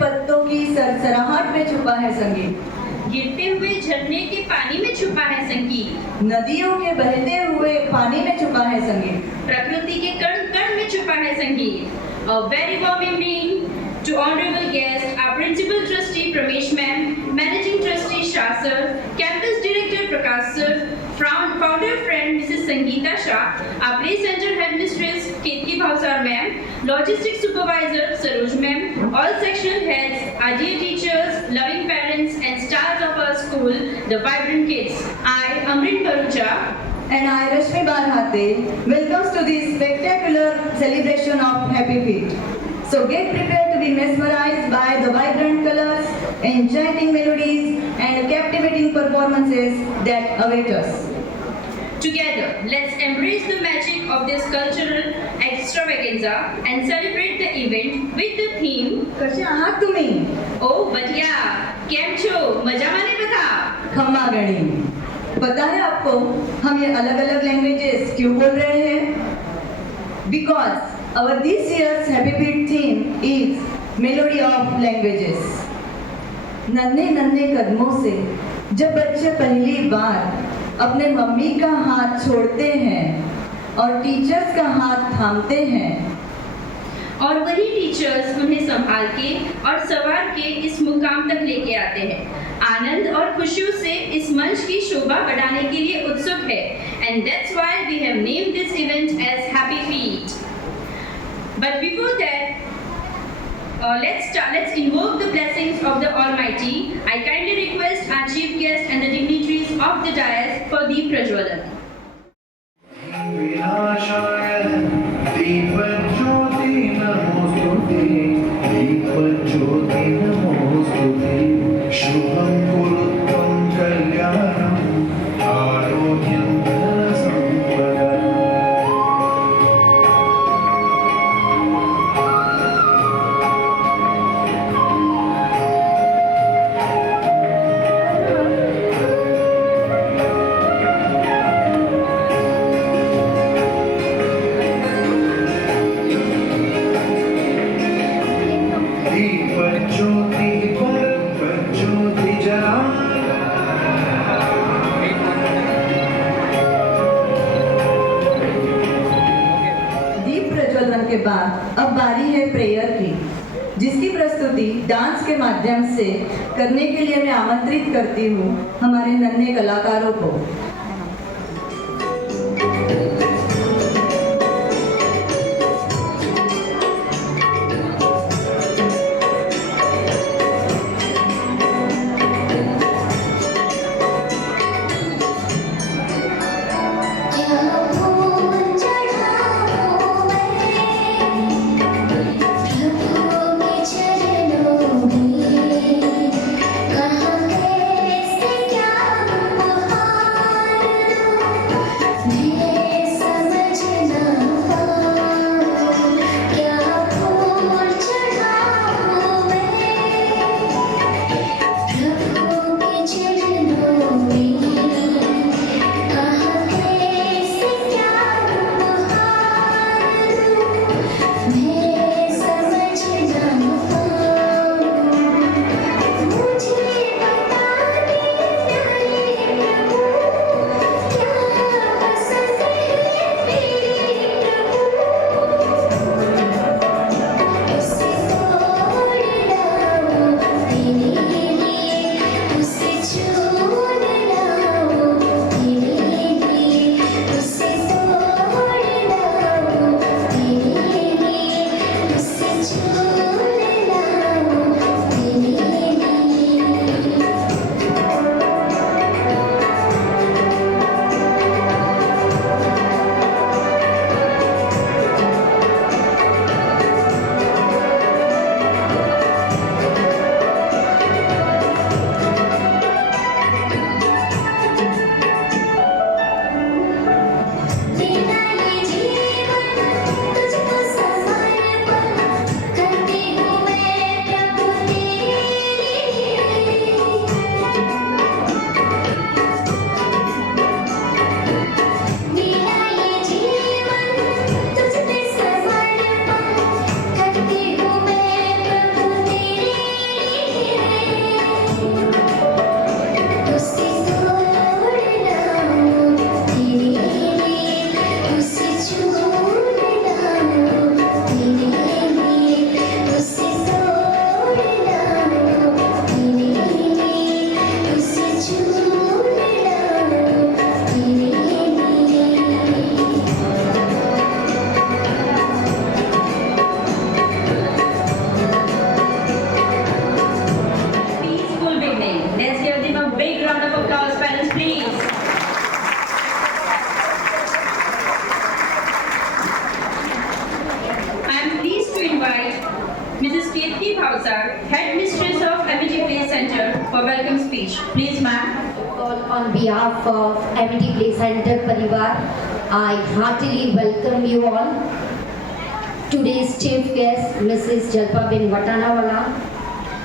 पत्तों की सरसराहट में छुपा है संगीत, गिरते हुए झरने के पानी में छुपा है संगीत, नदियों के बहते हुए पानी में छुपा है संगीत, प्रकृति के कण कण में छुपा है संगीत। A very warm evening to honorable guest, our principal trustee Pramesh ma'am, managing trustee Shah sir, campus director Prakash sir, founder friend Mrs. Sangeeta Shah, our play center headmistress Ketki Bhavsar ma'am, logistics supervisor Saroj ma'am, all sectional heads, our dear teachers, loving parents and stars of our school, the vibrant kids. I, Amrit Barucha, and I, Rashmi Barhate, welcomes to this spectacular celebration of Happy Feet. So get prepared to be mesmerized by the vibrant colors, enchanting melodies, and captivating performances that await us. Together, let's embrace the magic of this cultural extravaganza and celebrate the event with the theme. कसे आहात तुम्ही? Oh, बढ़िया, केम छो, मजा माने बता? खम्मा गणी। पता है आपको हम ये अलग अलग लैंग्वेजेस क्यों बोल रहे हैं? Because our this year's Happy Feet theme is Melody of Languages. नन्हे नन्हे कदमों से जब बच्चे पहली बार अपने मम्मी का हाथ छोड़ते हैं और टीचर्स का हाथ थामते हैं, और वही टीचर्स उन्हें संभाल के और सवार के इस मुकाम तक लेके आते हैं। आनंद और खुशियों से इस मंच की शोभा बढ़ाने के लिए उत्सुक है। And that's why we have named this event as Happy Feet. But before that, let's invoke the blessings of the Almighty. I kindly request our chief guest and the dignitaries of the dais for Deep Prajwalan. के बाद अब बारी है prayer की, जिसकी प्रस्तुति dance के माध्यम से करने के लिए मैं आमंत्रित करती हूँ हमारे नन्हे कलाकारों को। behalf of Amity Play Center Parivar, I heartily welcome you all. Today's chief guest, Mrs. Jalpabin Vatanawala,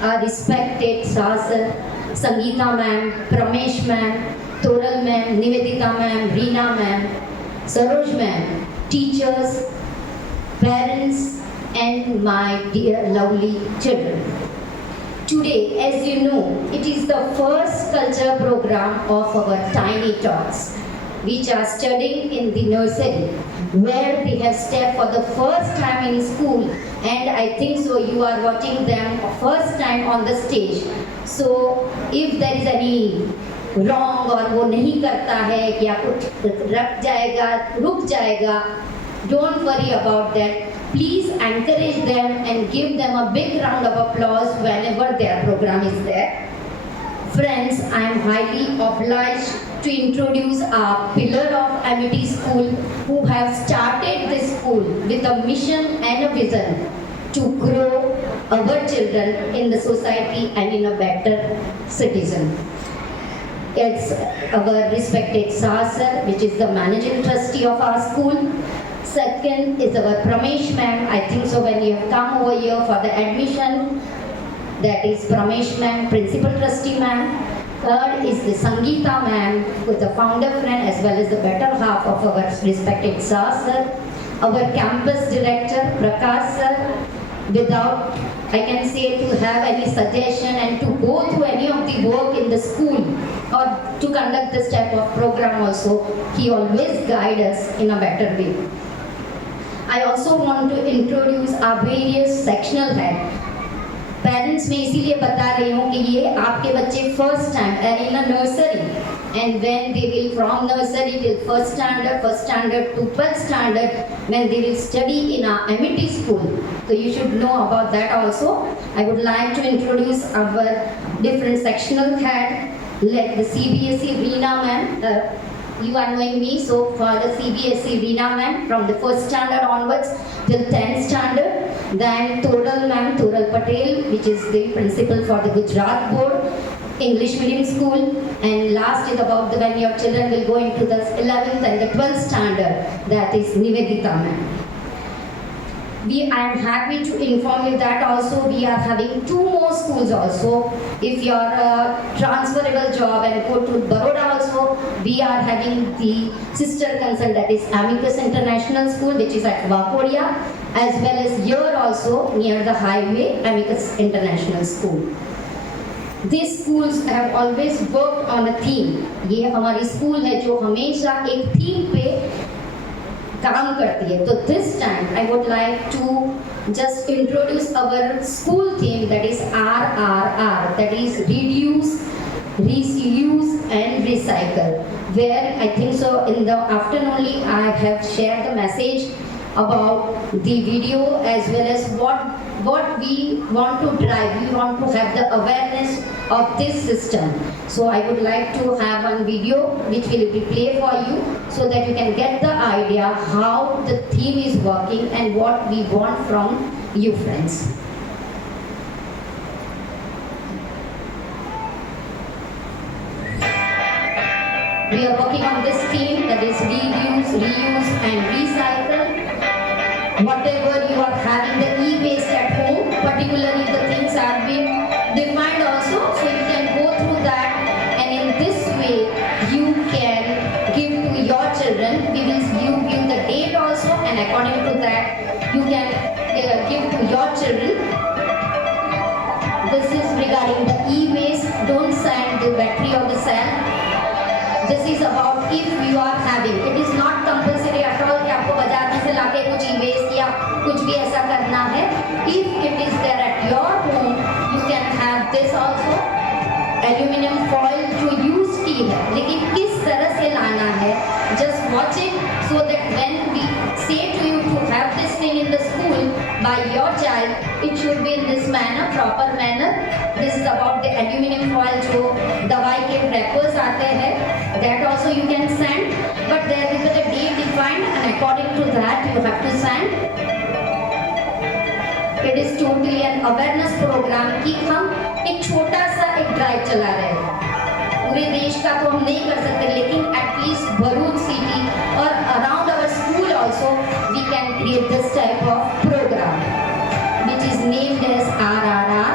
our respected Sasar, Sangeeta ma'am, Pramesh ma'am, Toral ma'am, Nivedita ma'am, Reena ma'am, Saroj ma'am, teachers, parents, and my dear lovely children. Today, as you know, it is the first culture program of our Tiny Tots, which are studying in the nursery, where they have stepped for the first time in school, and I think so you are watching them first time on the stage. So, if there is any wrong और वो नहीं करता है या कुछ रुक जाएगा, don't worry about that. Please encourage them and give them a big round of applause whenever their program is there. Friends, I am highly obliged to introduce our pillar of Amity School who have started this school with a mission and a vision to grow our children in the society and in a better citizen. It's our respected Sasar, which is the managing trustee of our school. Second is our Pramesh ma'am. I think so when you have come over here for the admission, that is Pramesh ma'am, principal trustee ma'am. Third is the Sangeeta ma'am, who is the founder friend as well as the better half of our respected Sasar. Our campus director Prakash sir. Without, I can say, to have any suggestion and to go through any of the work in the school or to conduct this type of program also, he always guides us in a better way. I also want to introduce our various sectional head. Parents में इसीलिए बता रही हूँ कि ये आपके बच्चे first time in a nursery, and when they will from nursery till first standard to 12th standard, when they will study in our Amity school. So you should know about that also. I would like to introduce our different sectional head, like the CBSE Reena ma'am. You are knowing me, so for the CBSE Reena ma'am from the first standard onwards till 10th standard. Then Toral ma'am, Toral Patel, which is the principal for the Gujarat board, English medium school. And last is about when your children will go into the 11th and the 12th standard, that is Nivedita ma'am. I am happy to inform you that also we are having 2 more schools also. If you are a transferable job and go to Baroda also, we are having the sister concern, that is Amicus International School, which is at Vakodia, as well as here also near the highway, Amicus International School. These schools have always worked on a theme. ये हमारी school है जो हमेशा एक theme पे काम करती है. तो this time I would like to just introduce our school theme, that is RRR, that is reduce, reuse and recycle, where I think so in the afternoon only I have shared the message about the video as well as what we want to drive. We want to have the awareness of this system. So I would like to have one video which will be play for you so that you can get the idea how the theme is working and what we want from you friends. We are working on this theme, that is reduce, reuse and recycle. Whatever you are having the e-waste at home, particularly the things are being defined also, so you can go through that, and in this way you can give to your children. We will give you the date also, and according to that you can give to your children. This is regarding the e-waste. Don't send the battery or the cell. This is about if you are having. It is not compulsory at all कि आपको बाजार में से लाके कुछ e-waste या कुछ भी ऐसा करना है. If it is there at your home, you can have this also. Aluminum foil जो used की है, लेकिन किस तरह से लाना है? Just watch it so that when we say to you to have this thing in the school by your child, it should be in this manner, proper manner. This is about the aluminum foil जो दवाई के wrappers आते हैं. That also you can send, but there is a date defined, and according to that you have to send. It is totally an awareness program कि हम एक छोटा सा एक ड्राइव चला रहे हैं. पूरे देश का तो हम नहीं कर सकते, लेकिन एटलीस्ट भरूच सिटी और around our school also we can create this type of program which is named as RRR.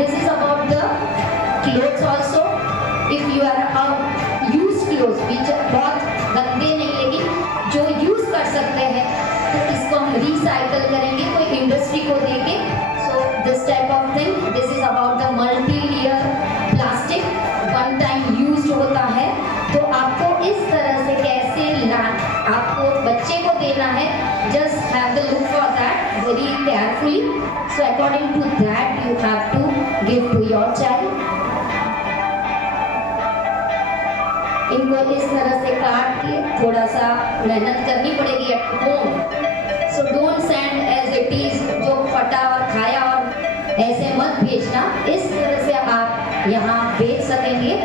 This is about the clothes also. If you are used clothes which बहुत गंदे नहीं लेकिन जो यूज कर सकते हैं, तो इसको हम रिसाइकल करेंगे कोई इंडस्ट्री को देके. So this type of thing, this is about the multi-layer plastic, one time used होता है. तो आपको इस तरह से कैसे आपको बच्चे को देना है, just have the look for that very carefully. So according to that you have to give to your child. इनको इस तरह से काट के थोड़ा सा मेहनत करनी पड़ेगी at home. So don't send as it is, जो फटा और खाया और ऐसे मत भेजना. इस तरह से आप यहाँ भेज सकेंगे.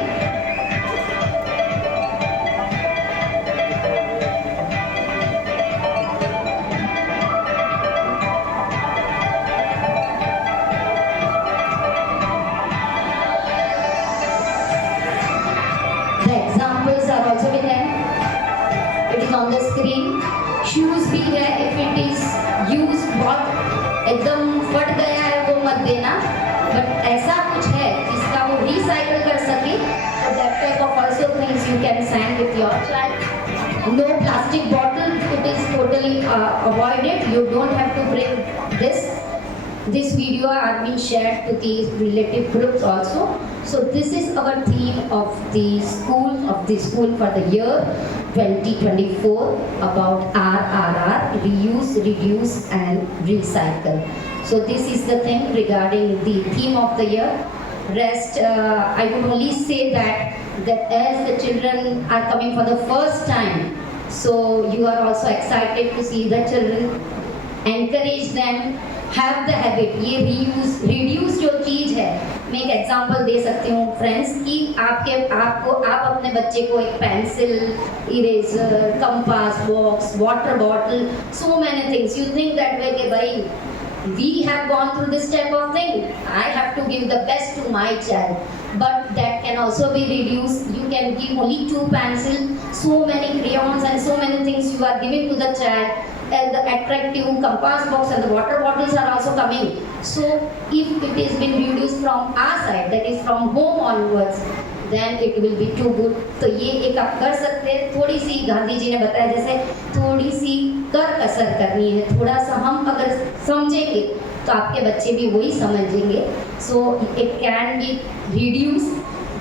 The examples are also with them. It is on the screen. Shoes भी है. If it is used बहुत एकदम फट गया है वो मत देना. But ऐसा कुछ है जिसका वो recycle कर सके, so that type of also things you can send with your child. No plastic bottle. It is totally avoided. You don't have to bring this. This video has been shared to the relative groups also. So this is our theme of the school for the year 2024 about RRR, reuse, reduce and recycle. So this is the thing regarding the theme of the year. Rest, I would only say that as the children are coming for the first time, so you are also excited to see the children. Encourage them. Have the habit. ये reduce जो चीज़ है, मैं एक example दे सकती हूँ friends कि आप अपने बच्चे को एक pencil, eraser, compass box, water bottle, so many things. You think that way कि भाई we have gone through this type of thing. I have to give the best to my child. But that can also be reduced. You can give only 2 pencils, so many crayons and so many things you are giving to the child. And the attractive compass box and the water bottles are also coming. So if it is been reduced from our side, that is from home onwards, then it will be too good. तो ये एक आप कर सकते हैं. थोड़ी सी गांधी जी ने बताया जैसे थोड़ी सी कर कसर करनी है. थोड़ा सा हम अगर समझेंगे तो आपके बच्चे भी वही समझेंगे. So it can be reduced.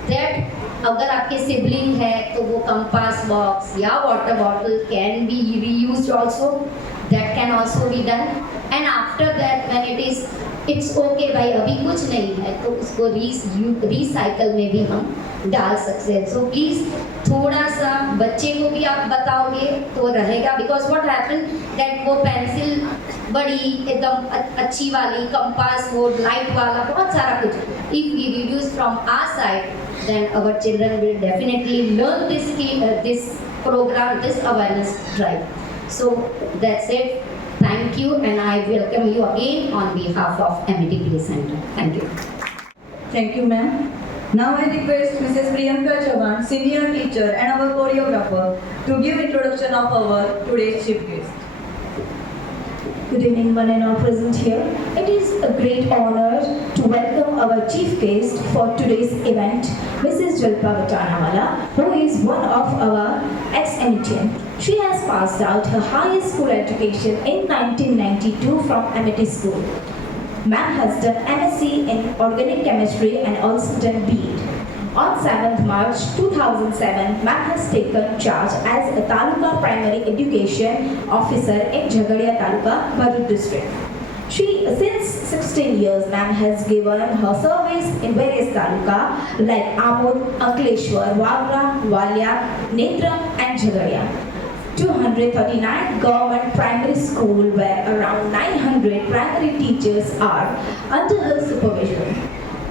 That अगर आपके सिबलिंग है तो वो कंपास बॉक्स या water bottle can be reused also. That can also be done. And after that when it is it's okay भाई अभी कुछ नहीं है तो उसको रिसाइकल में भी हम डाल सकते हैं. सो प्लीज़ थोड़ा सा बच्चे को भी आप बताओगे तो रहेगा. बिकॉज व्हाट हैपन दैट वो पेंसिल बड़ी एकदम अच्छी वाली, कंपास वो लाइट वाला, बहुत सारा कुछ. If we reduce from our side, then our children will definitely learn this program, this awareness drive. So that's it. Thank you, and I welcome you again on behalf of MET Play Center. Thank you. Thank you, ma'am. Now I request Mrs. Priyanka Chavan, senior teacher and our choreographer, to give introduction of our today's chief guest. Good evening, one and all present here. It is a great honor to welcome our chief guest for today's event, Mrs. Jalpa Vatanawala, who is one of our ex-METian. She has passed out her highest school education in 1992 from MET School. Ma'am has done MSc in Organic Chemistry and also done BEd. On 7th March 2007, Ma'am has taken charge as a Taluka Primary Education Officer in Jhagadia Taluka, Bharuch District. Since 16 years, Ma'am has given her service in various Taluka like Amod, Ankleshwar, Wagra, Walia, Netram and Jhagadia. 239 government primary school where around 900 primary teachers are under her supervision.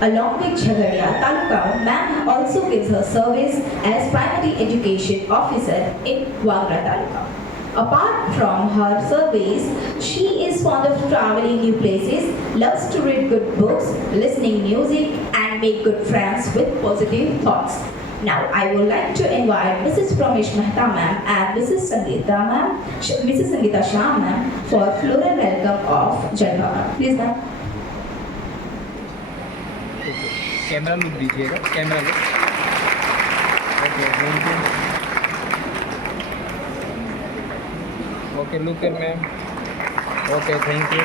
Along with Jhagadia Taluka, Ma'am also gives her service as primary education officer in Wagra Taluka. Apart from her service, she is fond of traveling new places, loves to read good books, listening music and make good friends with positive thoughts. Now I would like to invite Mrs. Pramesh Mehta ma'am and Mrs. Sangeeta Shah ma'am for floral welcome of Jalpa ma'am. Please ma'am. Camera look दीजिएगा, camera look. Okay, thank you. Okay, look at ma'am. Okay, thank you.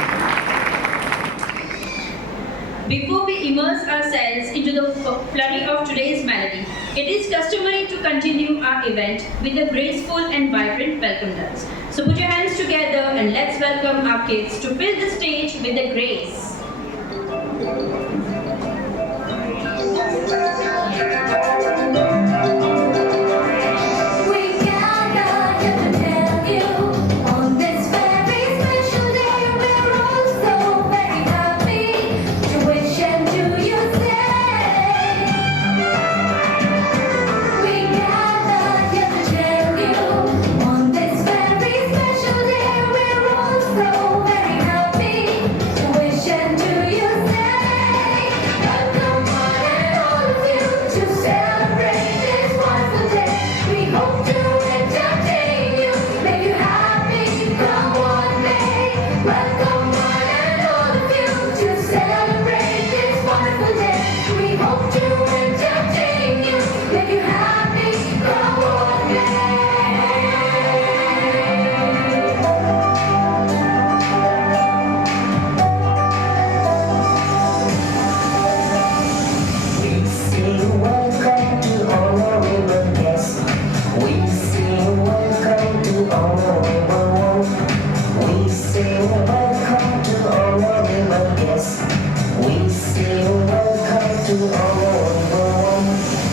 Before we immerse ourselves into the flurry of today's melody, it is customary to continue our event with a graceful and vibrant welcome dance. So put your hands together and let's welcome our kids to fill the stage with their grace. We gather here to tell you on this very special day we're all so very happy to wish and to you say. We gather here to tell you on this very special day we're all so very happy to wish and to you say. Welcome one and all of you to celebrate this wonderful day. We hope to entertain you, make you happy from one day. Welcome one and all of you to celebrate this wonderful day. We hope to entertain you, make you happy from one day. We say welcome to all our river guests. We say welcome to all our river one. We say welcome to all our river guests. We say welcome to all our river one.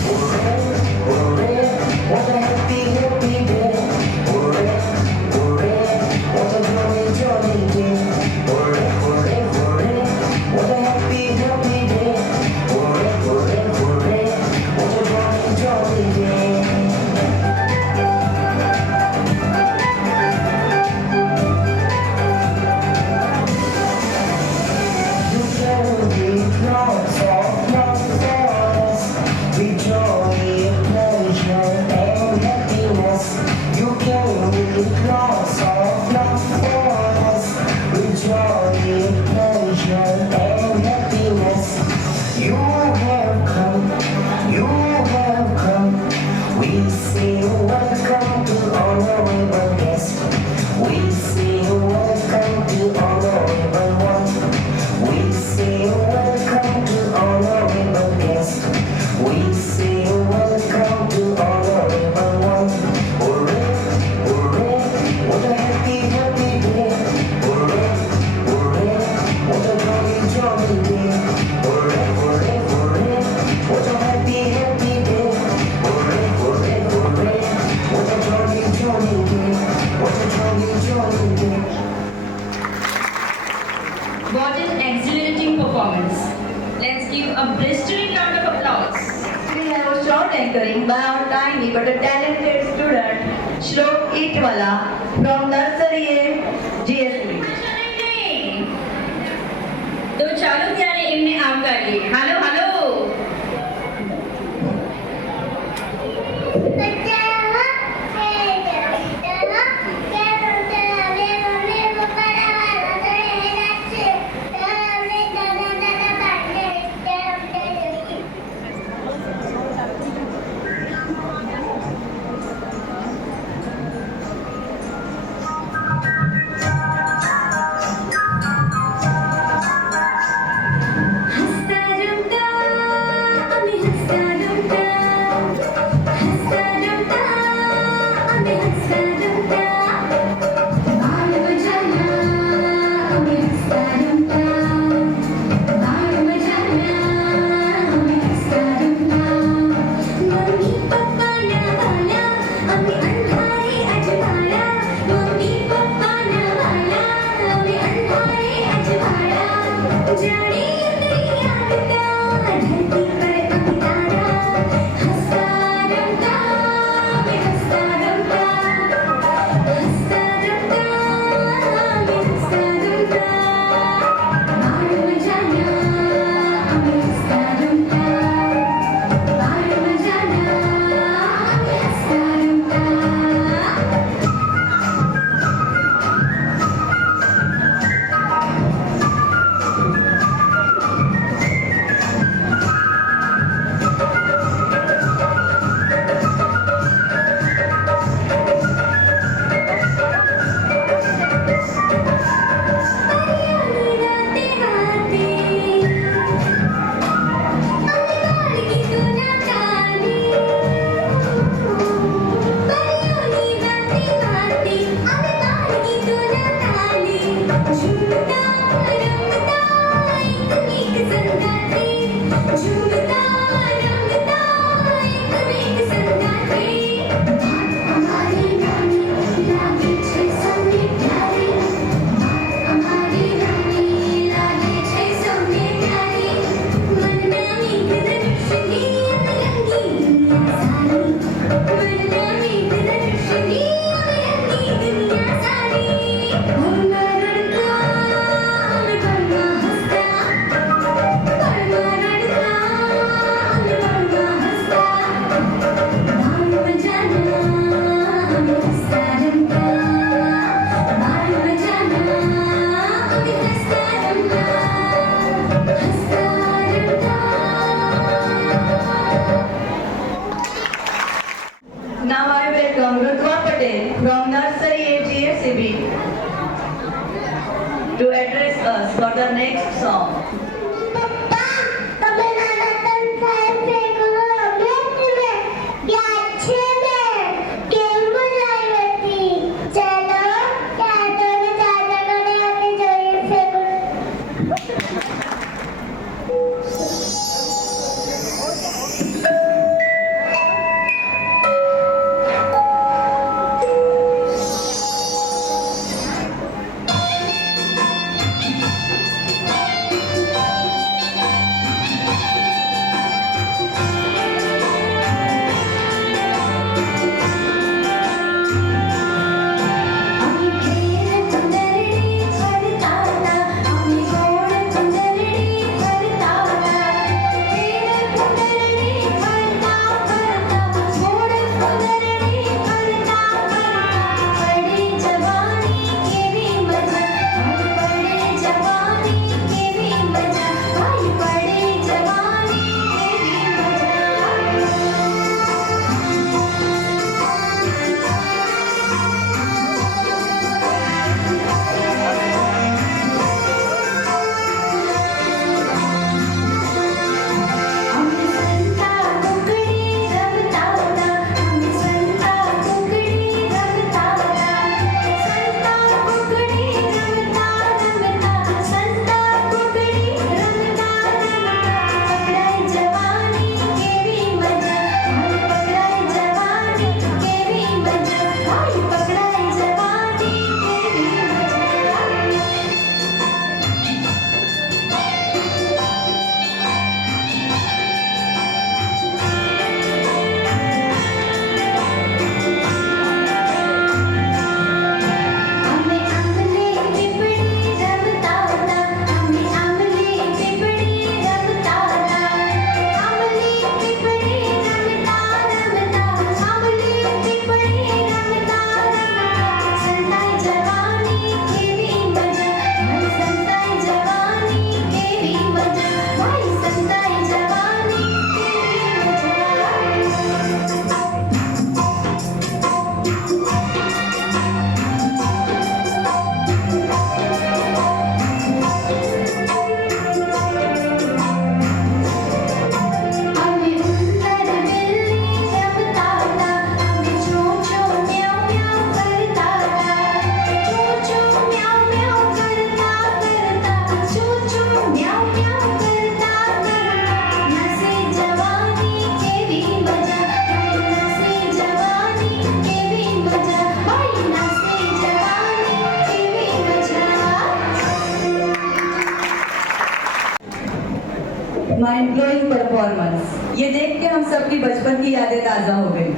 Hooray, hooray, what a happy, happy day. Hooray, hooray, what a jolly, jolly day. Hooray, hooray, hooray, what a happy, happy day. Hooray, hooray, hooray, what a jolly, jolly day. You can be lots of love for us. We joy, pleasure, and happiness. You can be lots of love for us. We joy, pleasure, and happiness. You have come, you have come. We say welcome to all our river guests. We say welcome to all our river one. We say welcome to all our river guests. We say welcome to all our river one. Hooray, hooray, what a happy, happy day. Hooray, hooray, what a jolly, jolly day. Hooray, hooray, hooray, what a happy, happy day. Hooray, hooray, hooray, what a jolly, jolly day. What a jolly, jolly day. What an exhilarating performance. Let's give a blistering round of applause. We have a short anchoring by our tiny but a talented student, Shlok Itwala from Nursery A, GSB. તો ચાલો ત્યારે એમને આવકારીએ. હાલો હાલો. Hasta juntos welcome Rutva Patel from Nursery AGSCB to address us for the next song. Mind blowing performance. ये देख के हम सबकी बचपन की यादें ताजा हो गई।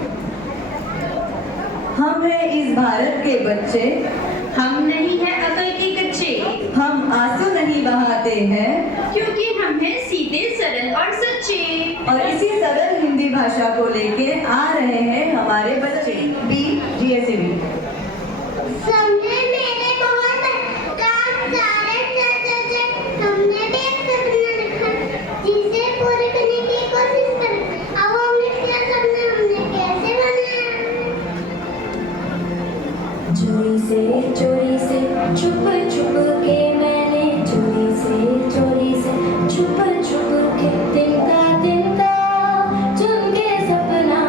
हम हैं इस भारत के बच्चे, हम नहीं है अकल के कच्चे, हम आंसू नहीं बहाते हैं, क्योंकि हम हैं सीधे सरल और सच्चे। और इसी सरल हिंदी भाषा को लेके आ रहे हैं हमारे बच्चे बी GSCB। समझे मेरे बहुत काम सारे सच्चे, हमने भी एक सपना देखा जिसे पूरी करने की कोशिश करी। अब हमने क्या सपना हमने कैसे बनाया? चोरी से छुप छुप के मैंने चोरी से छुप छुप के तिनका चुन के सपना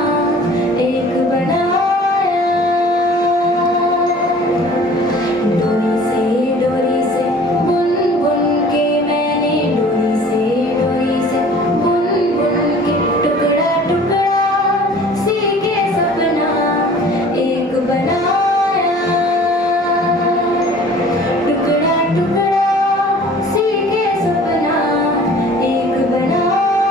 एक बनाया। डोरी से बुन बुन के मैंने डोरी से बुन बुन के टुकड़ा टुकड़ा सी के सपना एक बनाया। टुकड़ा टुकड़ा सी के सपना एक बनाया।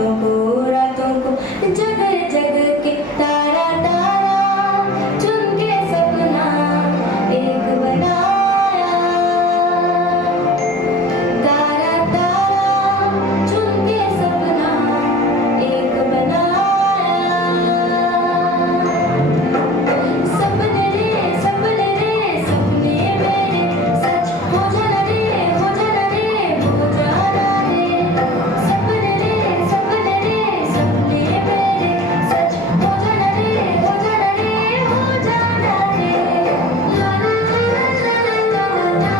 रातों को जग जग के तारा तारा चुन के सपना एक बनाया तारा तारा चुन के सपना एक बनाया सपने रे सपने मेरे सच हो जाना रे हो जाना रे हो जाना रे सपने मेरे सच हो जाना रे हो जाना रे हो जाना रे ला ला ला ला ला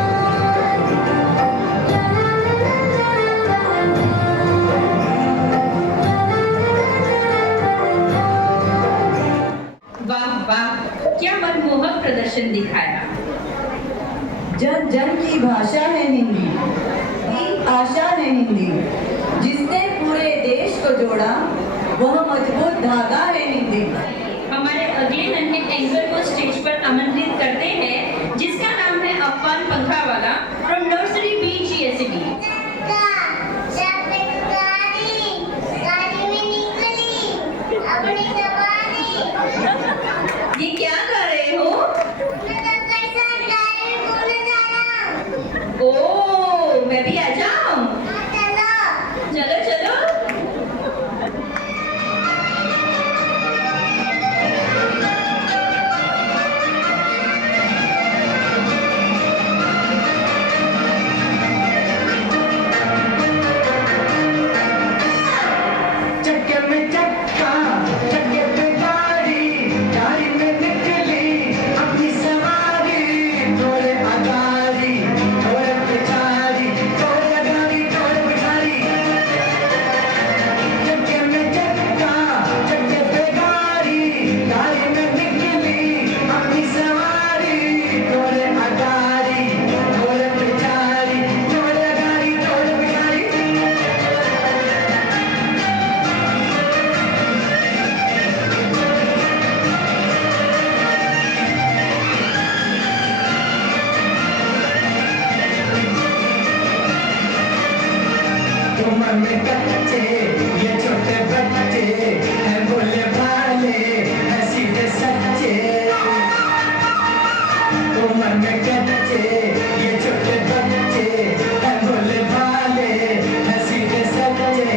वाह वाह, क्या मनमोहक प्रदर्शन दिखाया। जन जन की भाषा है हिंदी, की आशा है हिंदी, जिसने पूरे देश को जोड़ा वह मजबूत धागा है हिंदी। हमारे अगले नन्हे एंकर को स्टेज पर आमंत्रित करते हैं, जिसका नाम है Afwan Pankhawala from nursery B GSEB। ये क्या कर रहे हो? ओ, मैं भी आ जाऊं? चलो चलो। चक्के में चक्का चक्के पे गाड़ी गाड़ी में निकली अपनी सवारी थोड़े अगाड़ी थोड़े पिछाड़ी थोड़े अगाड़ी थोड़े पिछाड़ी चक्के में चक्का चक्के पे गाड़ी गाड़ी में निकली अपनी सवारी थोड़े अगाड़ी थोड़े पिछाड़ी थोड़े अगाड़ी थोड़े पिछाड़ी उम्र में कच्चे ये छोटे बच्चे हैं भोले भाले हैं सीधे सच्चे उम्र में कच्चे ये छोटे बच्चे हैं भोले भाले हैं सीधे सच्चे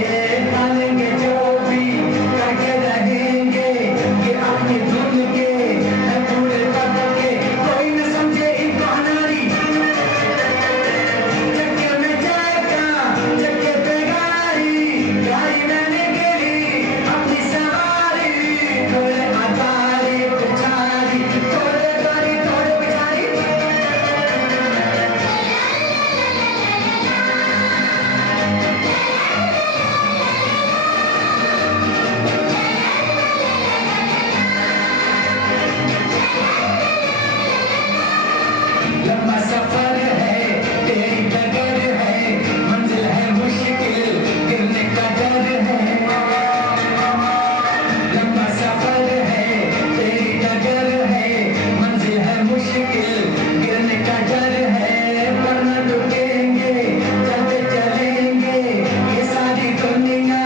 मानेंगे जो भी करके रहेंगे ये अपनी धुन के हैं पूरे पद के कोई न समझे इनको अनाड़ी चक्के में जाएगा चक्के पे गाड़ी गाड़ी में निकली अपनी सवारी थोड़े अगाड़ी पिछाड़ी थोड़े अगाड़ी थोड़े पिछाड़ी लंबा सफर है तेरी डगर है मंजिल है मुश्किल गिरने का डर है लंबा सफर है तेरी डगर है मंजिल है मुश्किल गिरने का डर है पर न रुकेंगे चलते चलेंगे ये सारी दुनिया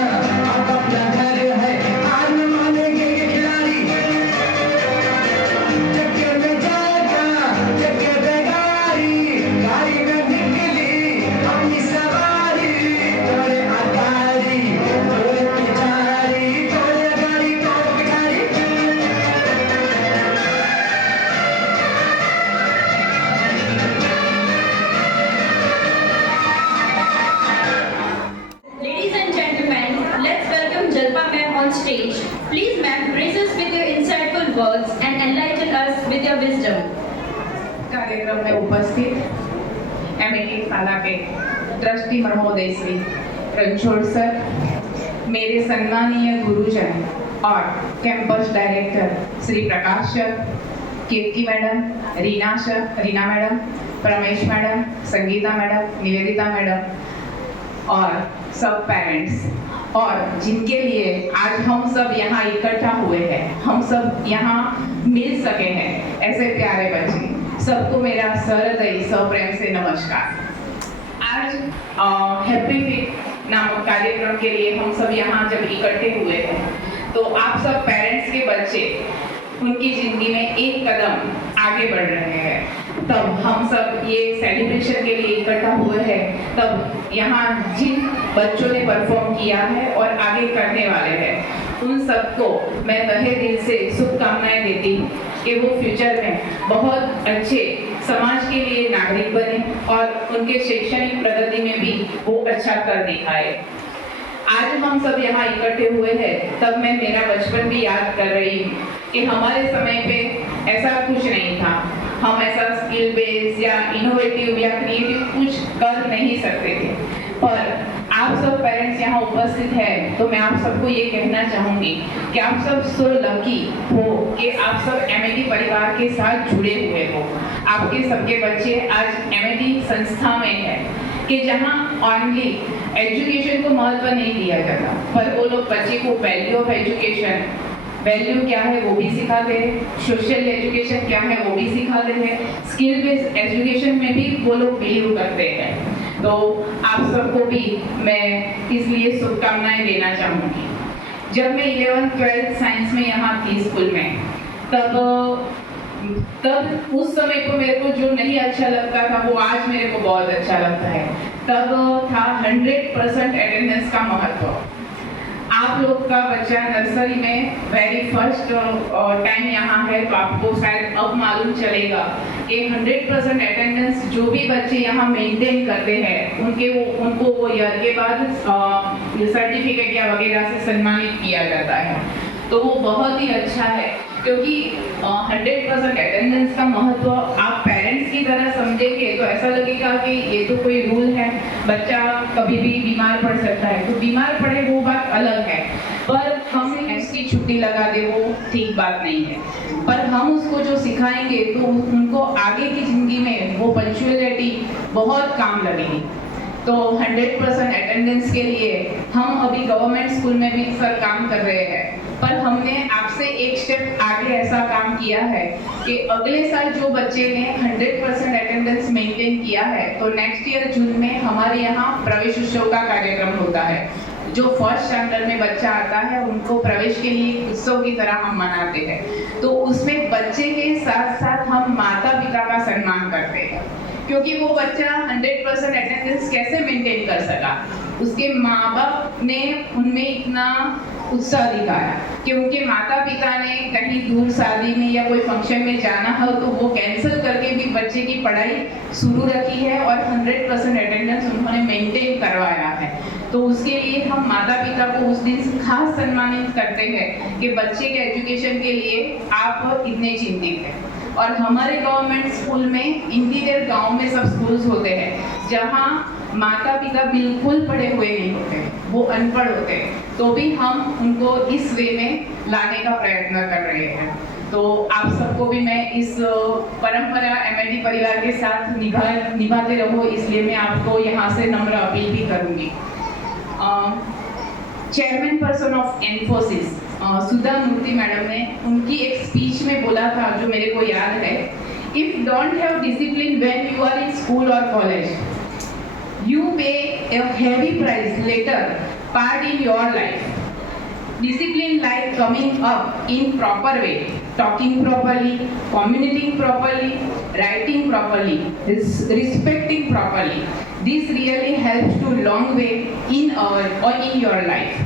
अब अपना घर है हार न मानेंगे ये खिलाड़ी चक्के में जाएगा चक्के पे गाड़ी गाड़ी में निकली अपनी सवारी थोड़े अगाड़ी थोड़े पिछाड़ी थोड़े अगाड़ी थोड़े पिछाड़ी Ladies and gentlemen, let's welcome Jalpa ma'am on stage. Please ma'am, grace us with your insightful words and enlighten us with your wisdom. कार्यक्रम में उपस्थित एमएटी शाला के ट्रस्टी महोदय श्री रणछोड़ सर, मेरे सम्मानीय गुरुजन और campus director Shri Prakash sir, Kirti madam, Reena madam, Paramesh madam, Sangeeta madam, Nivedita madam और सब पेरेंट्स और जिनके लिए आज हम सब यहाँ इकट्ठा हुए हैं, हम सब यहाँ मिल सके हैं, ऐसे प्यारे बच्चे, सबको मेरा सहृदयी सप्रेम से नमस्कार। आज हैप्पी नामक कार्यक्रम के लिए हम सब यहाँ जब इकट्ठे हुए हैं तो आप सब पेरेंट्स के बच्चे उनकी ज़िंदगी में एक कदम आगे बढ़ रहे हैं, तब हम सब ये सेलिब्रेशन के लिए इकट्ठा हुए हैं, तब यहाँ जिन बच्चों ने परफॉर्म किया है और आगे करने वाले हैं उन सबको मैं तहे दिल से शुभकामनाएं देती हूँ कि वो फ्यूचर में बहुत अच्छे समाज के लिए नागरिक बने और उनके शैक्षणिक प्रगति में भी वो अच्छा कर दिखाए। आज हम सब यहाँ इकट्ठे हुए हैं तब मैं मेरा बचपन भी याद कर रही हूँ कि हमारे समय पे ऐसा कुछ नहीं था, हम ऐसा स्किल बेस्ड या इनोवेटिव या क्रिएटिव कुछ कर नहीं सकते थे। पर आप सब पेरेंट्स यहाँ उपस्थित हैं तो मैं आप सबको ये कहना चाहूँगी कि आप सब सो लकी हो कि आप सब एमएटी परिवार के साथ जुड़े हुए हो। आपके सबके बच्चे आज एमएटी संस्था में हैं कि जहाँ ओनली एजुकेशन को महत्व नहीं दिया जाता, पर वो लोग बच्चे को वैल्यू ऑफ एजुकेशन, वैल्यू क्या है वो भी सिखाते हैं, सोशल एजुकेशन क्या है वो भी सिखाते हैं, स्किल बेस्ड एजुकेशन में भी वो लोग बिलीव करते हैं। तो आप सबको भी मैं इसलिए शुभकामनाएं देना चाहूँगी। जब मैं 11th 12th साइंस में यहाँ थी स्कूल में, तब उस समय को मेरे को जो नहीं अच्छा लगता था वो आज मेरे को बहुत अच्छा लगता है। तब था 100% अटेंडेंस का महत्व। आप लोग का बच्चा नर्सरी में वेरी फर्स्ट टाइम यहाँ है तो आपको शायद अब मालूम चलेगा कि 100% अटेंडेंस जो भी बच्चे यहाँ मेंटेन करते हैं उनको वो ईयर के बाद सर्टिफिकेट या वगैरह से सम्मानित किया जाता है। तो वो बहुत ही अच्छा है क्योंकि 100% अटेंडेंस का महत्व आप पेरेंट्स की तरह समझेंगे तो ऐसा लगेगा कि ये तो कोई रूल है, बच्चा कभी भी बीमार पड़ सकता है, तो बीमार पड़े वो बात अलग है, पर हम इसकी छुट्टी लगा दे वो ठीक बात नहीं है। पर हम उसको जो सिखाएंगे तो उनको आगे की ज़िंदगी में वो पंक्चुअलिटी बहुत काम लगेगी। तो 100% अटेंडेंस के लिए हम अभी गवर्नमेंट स्कूल में भी सर काम कर रहे हैं, पर हमने आपसे एक स्टेप आगे ऐसा काम किया है कि अगले साल जो बच्चे ने 100% अटेंडेंस मेंटेन किया है तो नेक्स्ट ईयर जून में हमारे यहाँ प्रवेश उत्सव का कार्यक्रम होता है। जो फर्स्ट स्टैंडर्ड में बच्चा आता है उनको प्रवेश के लिए उत्सव की तरह हम मनाते हैं। तो उसमें बच्चे के साथ साथ हम माता पिता का सम्मान करते हैं, क्योंकि वो बच्चा 100% अटेंडेंस कैसे मेंटेन कर सका, उसके माँ बाप ने उनमें इतना उत्साह दिखाया कि उनके माता पिता ने कहीं दूर शादी में या कोई फंक्शन में जाना हो तो वो कैंसिल करके भी बच्चे की पढ़ाई शुरू रखी है और 100% अटेंडेंस उन्होंने मेंटेन करवाया है। तो उसके लिए हम माता पिता को उस दिन खास सम्मानित करते हैं कि बच्चे के एजुकेशन के लिए आप इतने चिंतित हैं। और हमारे गवर्नमेंट स्कूल में इंटीरियर गांव में सब स्कूल्स होते हैं जहां माता पिता बिल्कुल पढ़े हुए नहीं होते, वो अनपढ़ होते हैं, तो भी हम उनको इस वे में लाने का प्रयत्न कर रहे हैं। तो आप सबको भी मैं इस परंपरा एमएटी परिवार के साथ निभाते रहो, इसलिए मैं आपको यहाँ से नम्र अपील भी करूँगी। Chairman person of Infosys Sudha Murthy madam ने उनकी एक स्पीच में बोला था जो मेरे को याद है, if don't have discipline when you are in school और college, you pay a heavy price later part in your life. Discipline like coming up in proper way, talking properly, communicating properly, writing properly, respecting properly. This really helps to long way in your life.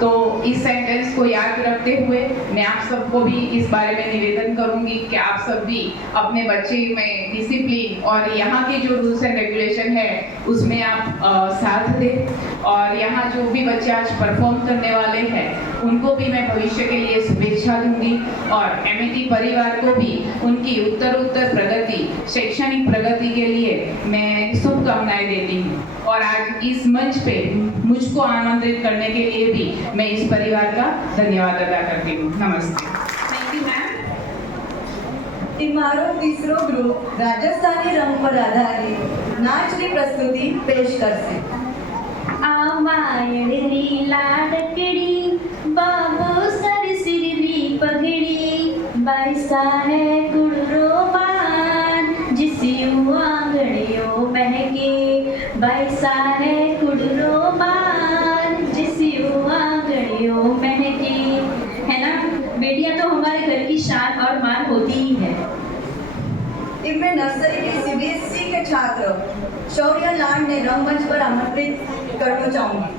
तो इस sentence को याद रखते हुए मैं आप सबको भी इस बारे में निवेदन करूंगी कि आप सब भी अपने बच्चे में डिसिप्लिन और यहाँ के जो रूल्स एंड रेगुलेशन है उसमें आप साथ दें। और यहाँ जो भी बच्चे आज परफॉर्म करने वाले हैं उनको भी मैं भविष्य के लिए शुभेच्छा दूंगी और एमएटी परिवार को भी उनकी उत्तर प्रगति, शैक्षणिक प्रगति के लिए मैं शुभकामनाएं देती हूँ। और आज इस मंच पे मुझको आमंत्रित करने के लिए भी मैं इस परिवार का धन्यवाद अदा करती हूँ। नमस्ते। Thank you, ma'am. हमारो तीसरो ग्रुप राजस्थानी रंग पर आधारित नाच की प्रस्तुति पेश करશે। आमायड़ी लाडकड़ी बाबू सरसिरी पगड़ी बरसा है गुड़रो बान जिसियो आंगड़ियों महके बरसा है गुड़रो बान गलियों महके, है ना। बेटियां तो हमारे घर की शान और मान होती ही है। इनमें नर्सरी के सीबीएसई के छात्र शौर्य लाड ने रंगमंच पर आमंत्रित करना चाहूंगी।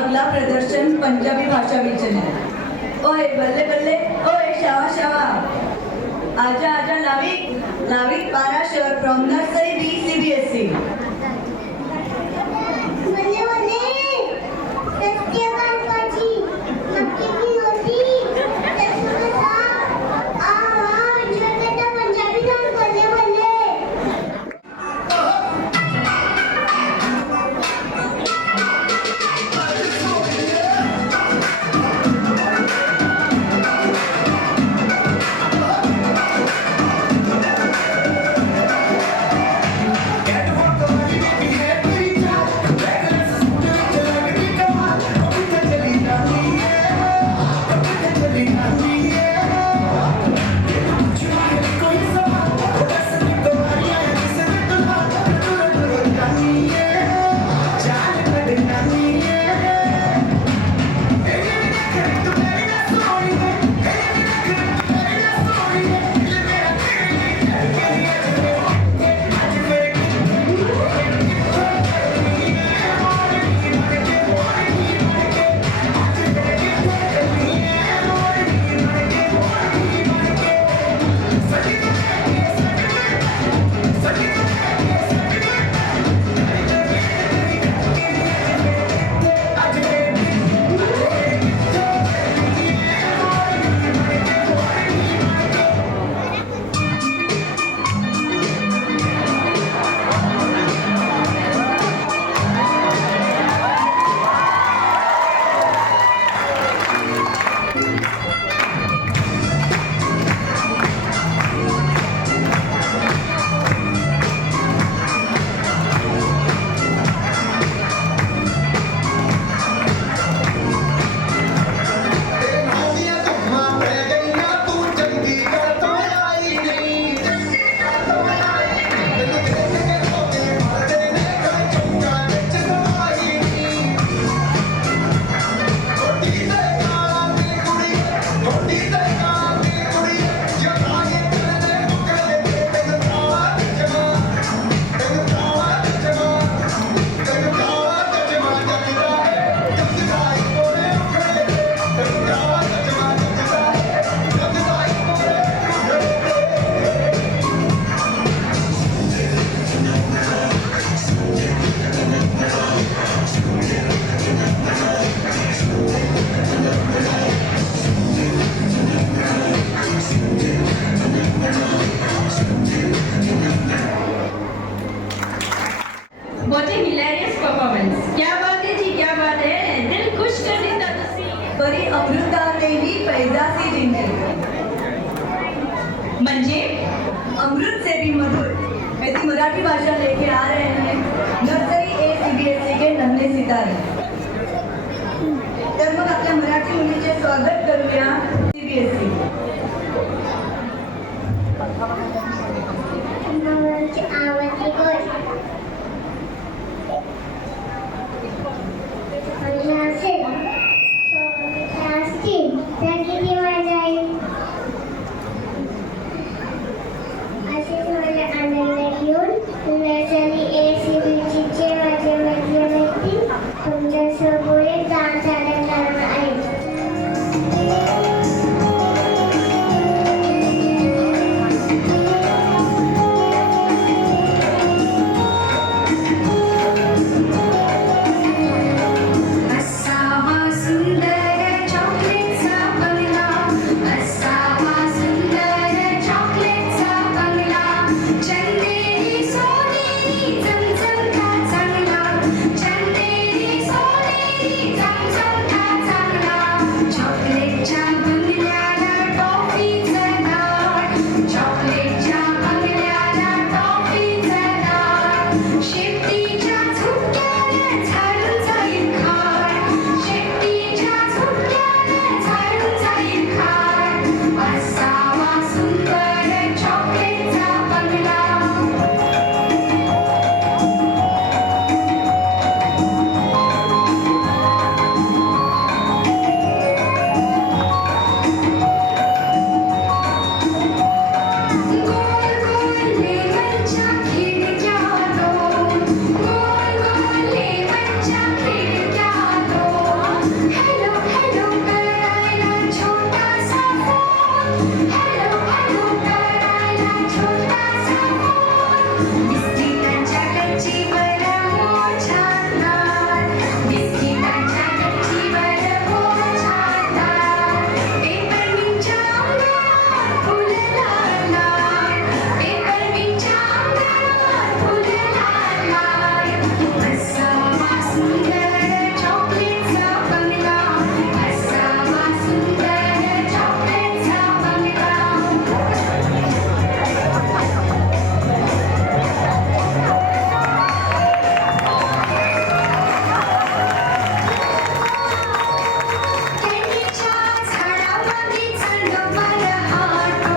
अगला प्रदर्शन पंजाबी भाषा ਵਿੱਚ है। ओए बल्ले बल्ले, ओए शावा शावा, आजा आजा नाविक, नाविक Parashar from nursery B CBSE। बल्ले बल्ले, सत्य गणपति, मक्के की रोटी, चश्मा साफ, आहा विजय बेटा पंजाबी गान बल्ले बल्ले। Get परी अमृता ने ही पैजासी जिंदगी म्हणजे अमृत से भी मधुर ऐसी मराठी भाषा लेके आ रहे हैं नर्सरी ए CBSE के नन्हे सितारे. तर मग आपल्या मराठी मुलीचे स्वागत करूया CBSE. नवलची आवडती गोष्ट म्हणजे असेल सोबत असतील तर किती मजा येईल. असेच माझा आनंद घेऊन नर्सरी ए CBSEचे माझे मैत्रिणी तुमच्यासोबत डान्स करणार आहेत. असावा सुंदर चॉकलेटचा बंगला, असावा सुंदर चॉकलेटचा बंगला, चंदेरी सोनेरी चमचमता चांगला, चंदेरी सोनेरी चमचमता चांगला, चॉकलेटच्या बंगल्याला टॉफीचं दार, चॉकलेटच्या बंगल्याला टॉफीचं दार, शेपटीच्या झुपक्याला झाडून जाईल खार, शेपटीच्या झुपक्याला झाडून जाईल खार, असावा सुंदर चॉकलेटचा बंगला. गोल गोल लेमनच्या खिडक्या दोन, गोल गोल लेमनच्या खिडक्या दोन, हॅलो हॅलो करायला छोटासा फोन, हॅलो हॅलो करायला छोटासा फोन, बिस्किटांच्या गच्चीवर मोर छानदार, बिस्किटांच्या गच्चीवर मोर छानदार, पेपरमिंटच्या अंगणात फुलं लाल लाल, पेपरमिंटच्या अंगणात फुलं लाल लाल, असावा सुंदर चॉकलेटचा बंगला, असावा सुंदर चॉकलेटचा बंगला. कॅन्डीच्या झाडामागे चांदोबा राहतो,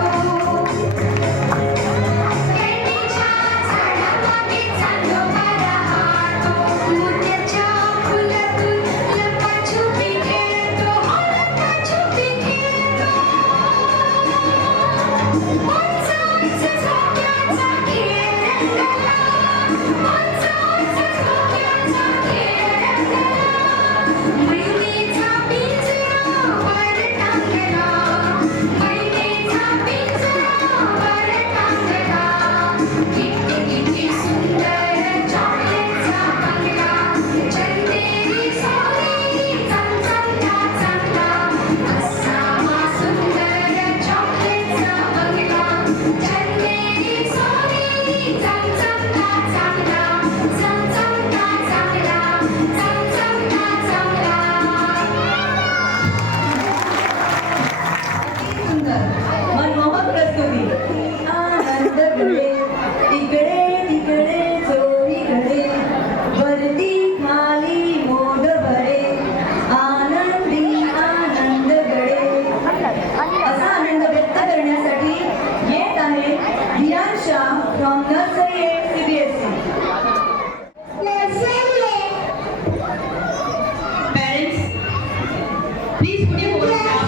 कॅन्डीच्या झाडामागे चांदोबा राहतो, मोत्याच्या फुलातून लपाछुपी खेळतो, लपाछुपी खेळतो, उंच उंच झोक्याचा खेळ रंगला, उंच उंच झोक्याचा खेळ रंगला, मैनेचा पिंजरा वर टांगला, मैनेचा पिंजरा वर टांगला, किती किती सुंदर चॉकलेटचा बंगला, चंदेरी सोनेरी चमचमता चांगला, असावा सुंदर चॉकलेटचा बंगला, चंदेरी सोनेरी चमचमता चांगला, चमचमता चांगला, चमचमता चांगला. सुंदर मनमोहक प्रस्तुती. आनंद गडे इकडे तिकडे चोहीकडे वरती खाली मोद भरे आनंदी आनंद गडे. असा आनंद व्यक्त करण्यासाठी येत आहे धियान Shah from nursery A CBSE. Parents, please put your phones down.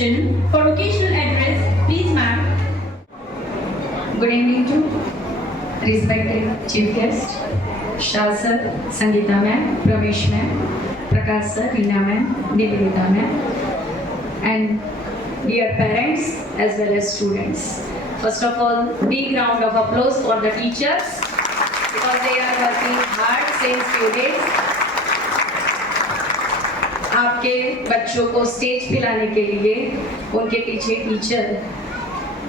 question for occasional address, please ma'am. Good evening to respected chief guest, Shah sir, Sangeeta ma'am, Pramesh ma'am, Prakash sir, Reena ma'am, Nivedita ma'am, and dear parents as well as students. First of all, big round of applause for the teachers because they are working hard since few days. आपके बच्चों को stage पे लाने के लिए उनके पीछे teacher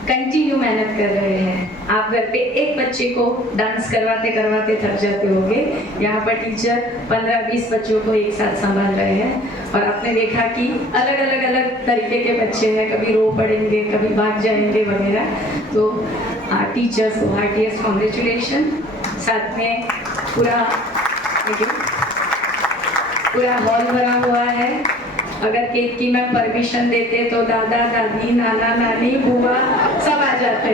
continue मेहनत कर रहे हैं। आप घर पे एक बच्चे को डांस करवाते करवाते थक जाते होंगे, यहाँ पर टीचर 15-20 बच्चों को एक साथ संभाल रहे हैं और आपने देखा कि अलग तरीके के बच्चे हैं, कभी रो पड़ेंगे, कभी भाग जाएंगे वगैरह। तो टीचर्स को हार्टिएस्ट कॉन्ग्रेचुलेशन। साथ में पूरा हॉल भरा हुआ है। अगर केक की मैं परमिशन देते तो दादा दादी नाना नानी बुआ सब आ जाते,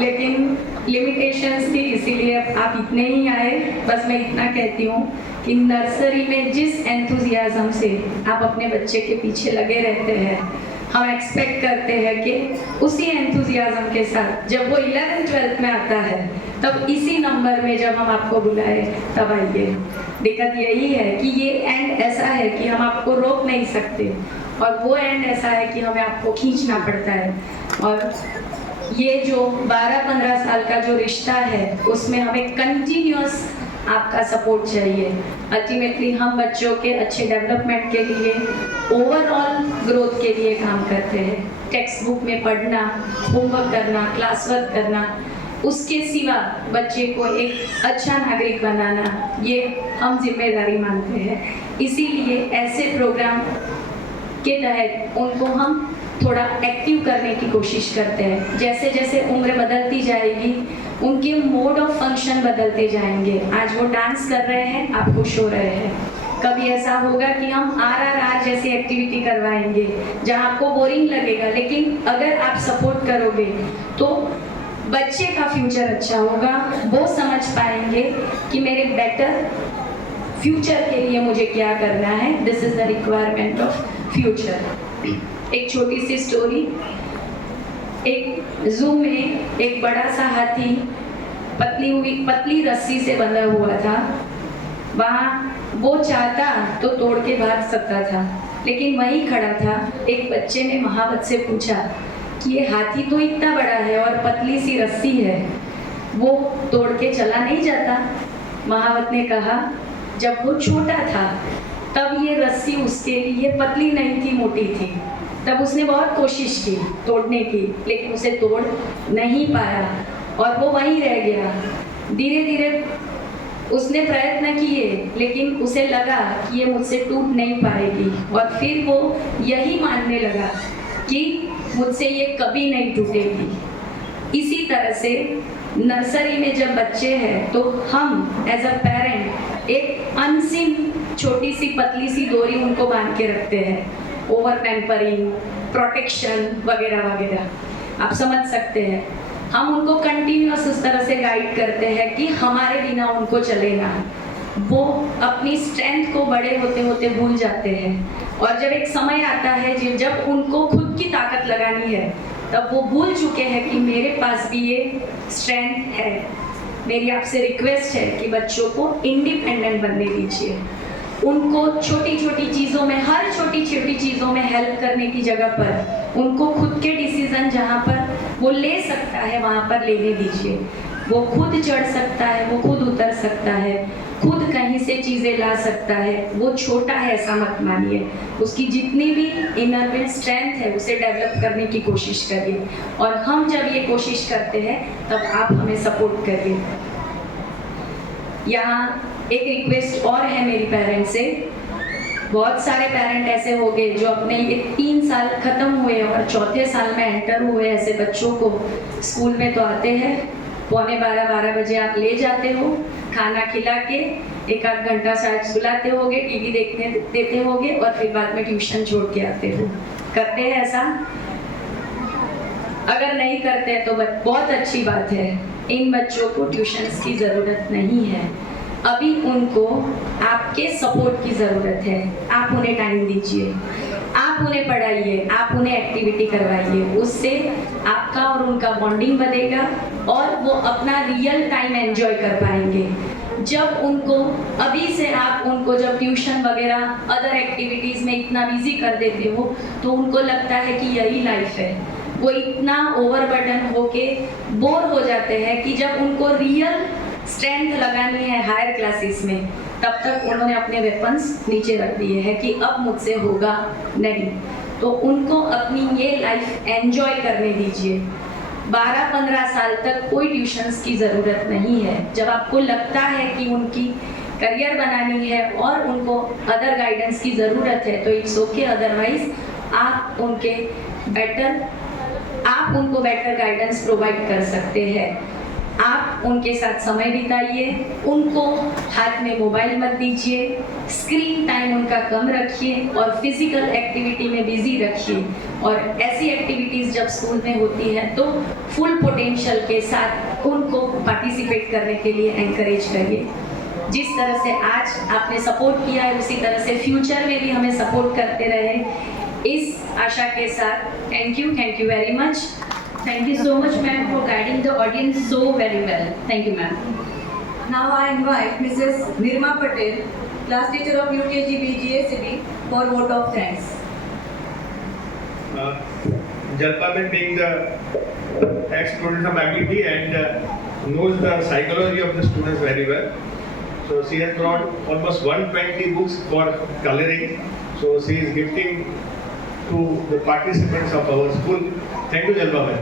लेकिन लिमिटेशंस थी, इसीलिए आप इतने ही आए। बस मैं इतना कहती हूँ कि नर्सरी में जिस एंथुजियाज्म से आप अपने बच्चे के पीछे लगे रहते हैं, हम एक्सपेक्ट करते हैं कि उसी एंथुजियाज्म के साथ जब वो 11th-12th में आता है तब इसी नंबर में जब हम आपको बुलाए तब आइए। दिक्कत यही है कि ये एंड ऐसा है कि हम आपको रोक नहीं सकते और वो एंड ऐसा है कि हमें आपको खींचना पड़ता है। और ये जो 12-15 साल का जो रिश्ता है उसमें हमें कंटिन्यूअस आपका सपोर्ट चाहिए। अल्टीमेटली हम बच्चों के अच्छे डेवलपमेंट के लिए, ओवरऑल ग्रोथ के लिए काम करते हैं। टेक्स्ट बुक में पढ़ना, होमवर्क करना, क्लास वर्क करना, उसके सिवा बच्चे को एक अच्छा नागरिक बनाना, ये हम जिम्मेदारी मानते हैं। इसीलिए ऐसे प्रोग्राम के तहत उनको हम थोड़ा एक्टिव करने की कोशिश करते हैं। जैसे जैसे उम्र बदलती जाएगी उनके मोड ऑफ फंक्शन बदलते जाएंगे। आज वो डांस कर रहे हैं, आप खुश हो रहे हैं। कभी ऐसा होगा कि हम RRR जैसी एक्टिविटी करवाएंगे जहाँ आपको बोरिंग लगेगा, लेकिन अगर आप सपोर्ट करोगे तो बच्चे का फ्यूचर अच्छा होगा। वो समझ पाएंगे कि मेरे बेटर फ्यूचर के लिए मुझे क्या करना है। This is the requirement of future. एक छोटी सी स्टोरी, एक जू में एक बड़ा सा हाथी पतली रस्सी से बंधा हुआ था। वहाँ वो चाहता तो तोड़ के भाग सकता था, लेकिन वहीं खड़ा था। एक बच्चे ने महावत से पूछा कि ये हाथी तो इतना बड़ा है और पतली सी रस्सी है, वो तोड़ के चला नहीं जाता। महावत ने कहा जब वो छोटा था तब ये रस्सी उसके लिए पतली नहीं थी, मोटी थी। तब उसने बहुत कोशिश की तोड़ने की, लेकिन उसे तोड़ नहीं पाया और वो वहीं रह गया। धीरे धीरे उसने प्रयत्न किए, लेकिन उसे लगा कि ये मुझसे टूट नहीं पाएगी और फिर वो यही मानने लगा कि मुझसे ये कभी नहीं टूटेगी। इसी तरह से नर्सरी में जब बच्चे हैं तो हम एज अ पेरेंट एक अनसीन छोटी सी पतली सी डोरी उनको बांध के रखते हैं। ओवर पैम्परिंग, प्रोटेक्शन वगैरह वगैरह, आप समझ सकते हैं। हम उनको कंटिन्यूअस उस तरह से गाइड करते हैं कि हमारे बिना उनको चले ना। वो अपनी स्ट्रेंथ को बड़े होते होते भूल जाते हैं और जब एक समय आता है जब उनको खुद की ताकत लगानी है, तब वो भूल चुके हैं कि मेरे पास भी ये स्ट्रेंथ है। मेरी आपसे रिक्वेस्ट है कि बच्चों को इंडिपेंडेंट बनने दीजिए। उनको छोटी छोटी चीज़ों में, हर छोटी छोटी चीज़ों में हेल्प करने की जगह पर उनको खुद के डिसीजन जहाँ पर वो ले सकता है वहाँ पर लेने दीजिए। वो खुद चढ़ सकता है, वो खुद उतर सकता है, खुद कहीं से चीज़ें ला सकता है। वो छोटा है ऐसा मत मानिए। उसकी जितनी भी इनर विल स्ट्रेंथ है उसे डेवलप करने की कोशिश करिए और हम जब ये कोशिश करते हैं तब आप हमें सपोर्ट करिए। यहाँ एक रिक्वेस्ट और है मेरी पेरेंट्स से। बहुत सारे पेरेंट ऐसे हो गए जो अपने ये 3 साल खत्म हुए और चौथे साल में एंटर हुए ऐसे बच्चों को स्कूल में तो आते हैं, 11:15-12 बजे आप ले जाते हो, खाना खिला के 1-8 घंटा शायद सुलाते होगे, टीवी देखने देते होगे और फिर बाद में ट्यूशन छोड़ के आते हो। करते हैं ऐसा? अगर नहीं करते तो बहुत अच्छी बात है। इन बच्चों को ट्यूशन्स की ज़रूरत नहीं है, अभी उनको आपके सपोर्ट की ज़रूरत है। आप उन्हें टाइम दीजिए, आप आप उन्हें पढ़ाइए, आप उन्हें एक्टिविटी करवाइए, उससे आपका और उनका बॉन्डिंग बढ़ेगा और वो अपना रियल टाइम एंजॉय कर पाएंगे। जब उनको अभी से आप उनको जब ट्यूशन वगैरह अदर एक्टिविटीज़ में इतना बिजी कर देते हो तो उनको लगता है कि यही लाइफ है। वो इतना ओवरबर्डन होके बोर हो जाते हैं कि जब उनको रियल स्ट्रेंथ लगानी है हायर क्लासेस में, तब तक उन्होंने अपने वेपन्स नीचे रख दिए हैं कि अब मुझसे होगा नहीं। तो उनको अपनी ये लाइफ एंजॉय करने दीजिए। 12-15 साल तक कोई ट्यूशन्स की ज़रूरत नहीं है। जब आपको लगता है कि उनकी करियर बनानी है और उनको अदर गाइडेंस की ज़रूरत है तो इट्स ओके, अदरवाइज आप उनको बेटर गाइडेंस प्रोवाइड कर सकते हैं। आप उनके साथ समय बिताइए, उनको हाथ में मोबाइल मत दीजिए, स्क्रीन टाइम उनका कम रखिए और फिजिकल एक्टिविटी में बिजी रखिए। और ऐसी एक्टिविटीज़ जब स्कूल में होती है तो फुल पोटेंशियल के साथ उनको पार्टिसिपेट करने के लिए एनकरेज करिए। जिस तरह से आज आपने सपोर्ट किया है उसी तरह से फ्यूचर में भी हमें सपोर्ट करते रहे, इस आशा के साथ thank you very much. Thank you so much, ma'am, for guiding the audience so very well. Thank you, ma'am. Now I invite Mrs. Nirma Patel, class teacher of UKG BGACB, for vote of thanks. Jalpaben being the ex-student of IIT and knows the psychology of the students very well. So she has brought almost 120 books for coloring. So she is gifting to the participants of our school. Thank you, Jalpaben.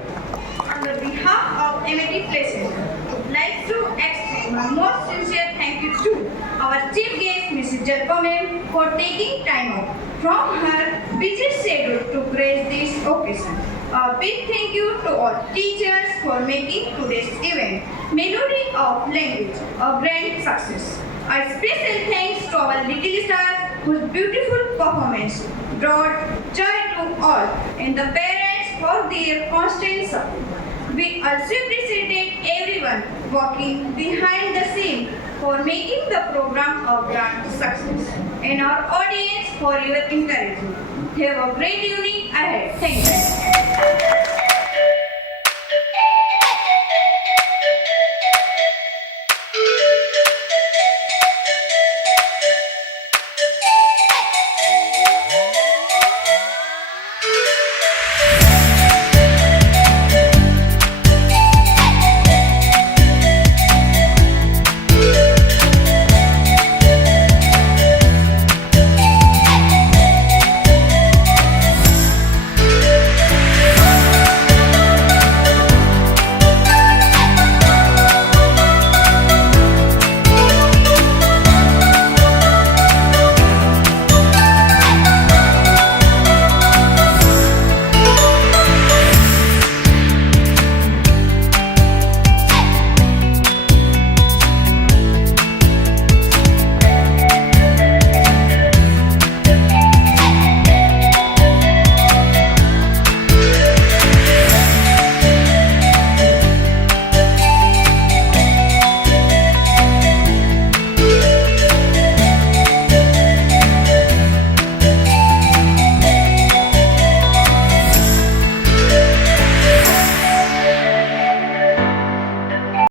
On the behalf of MAT Places, I would like to extend my most sincere thank you to our chief guest, Mrs. Jalpaben, for taking time out from her busy schedule to grace this occasion. A big thank you to all teachers for making today's event, Melody of Language, a grand success. A special thanks to our little stars whose beautiful performance brought joy to all and the parents for their constant support. We also appreciate everyone working behind the scene for making the program a grand success and our audience for your encouragement. Have a great evening ahead. Thank you.